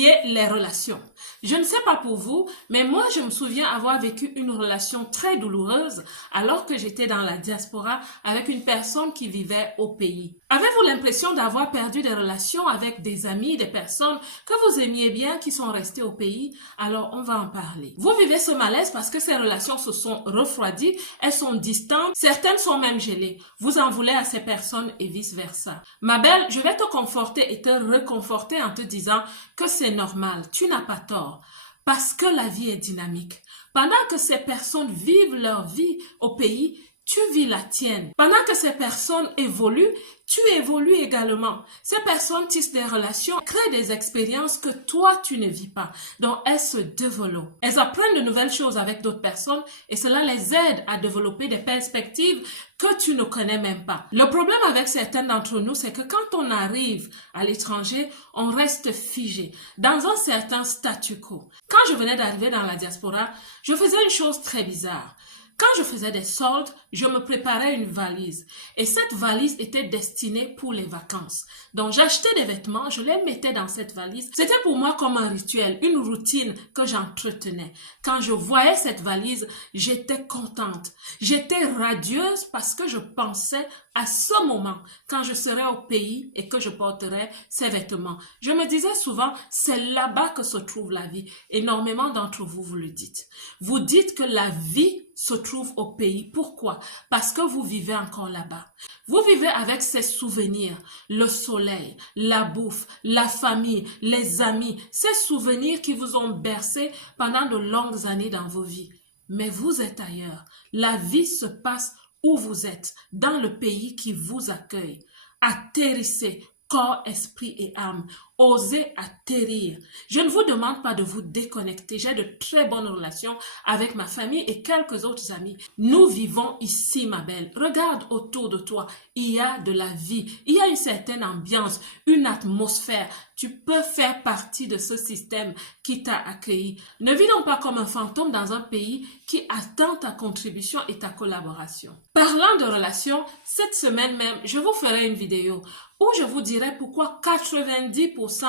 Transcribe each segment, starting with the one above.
concilier les relations. Je ne sais pas pour vous, mais moi je me souviens avoir vécu une relation très douloureuse alors que j'étais dans la diaspora avec une personne qui vivait au pays. Avez-vous l'impression d'avoir perdu des relations avec des amis, des personnes que vous aimiez bien qui sont restées au pays? Alors on va en parler. Vous vivez ce malaise parce que ces relations se sont refroidies, elles sont distantes, certaines sont même gelées. Vous en voulez à ces personnes et vice-versa. Ma belle, je vais te conforter et te réconforter en te disant que c'est normal, tu n'as pas tort, parce que la vie est dynamique. Pendant que ces personnes vivent leur vie au pays, tu vis la tienne. Pendant que ces personnes évoluent, tu évolues également. Ces personnes tissent des relations, créent des expériences que toi, tu ne vis pas. Donc, elles se développent. Elles apprennent de nouvelles choses avec d'autres personnes et cela les aide à développer des perspectives que tu ne connais même pas. Le problème avec certains d'entre nous, c'est que quand on arrive à l'étranger, on reste figé dans un certain statu quo. Quand je venais d'arriver dans la diaspora, je faisais une chose très bizarre. Quand je faisais des soldes, je me préparais une valise et cette valise était destinée pour les vacances. Donc j'achetais des vêtements, je les mettais dans cette valise. C'était pour moi comme un rituel, une routine que j'entretenais. Quand je voyais cette valise, j'étais contente. J'étais radieuse parce que je pensais à ce moment quand je serai au pays et que je porterai ces vêtements. Je me disais souvent, c'est là-bas que se trouve la vie. Énormément d'entre vous, vous le dites. Vous dites que la vie se trouve au pays. Pourquoi? Parce que vous vivez encore là-bas. Vous vivez avec ces souvenirs, le soleil, la bouffe, la famille, les amis, ces souvenirs qui vous ont bercé pendant de longues années dans vos vies. Mais vous êtes ailleurs. La vie se passe où vous êtes, dans le pays qui vous accueille. Atterrissez, corps, esprit et âme. Osez atterrir. Je ne vous demande pas de vous déconnecter. J'ai de très bonnes relations avec ma famille et quelques autres amis. Nous vivons ici, ma belle. Regarde autour de toi. Il y a de la vie. Il y a une certaine ambiance, une atmosphère. Tu peux faire partie de ce système qui t'a accueilli. Ne vis donc pas comme un fantôme dans un pays qui attend ta contribution et ta collaboration. Parlant de relations, cette semaine même, je vous ferai une vidéo où je vous dirai pourquoi 90%,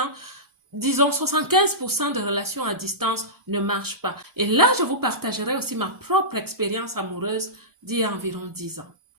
disons 75% de relations à distance ne marchent pas. Et là, je vous partagerai aussi ma propre expérience amoureuse d'il y a environ 10 ans.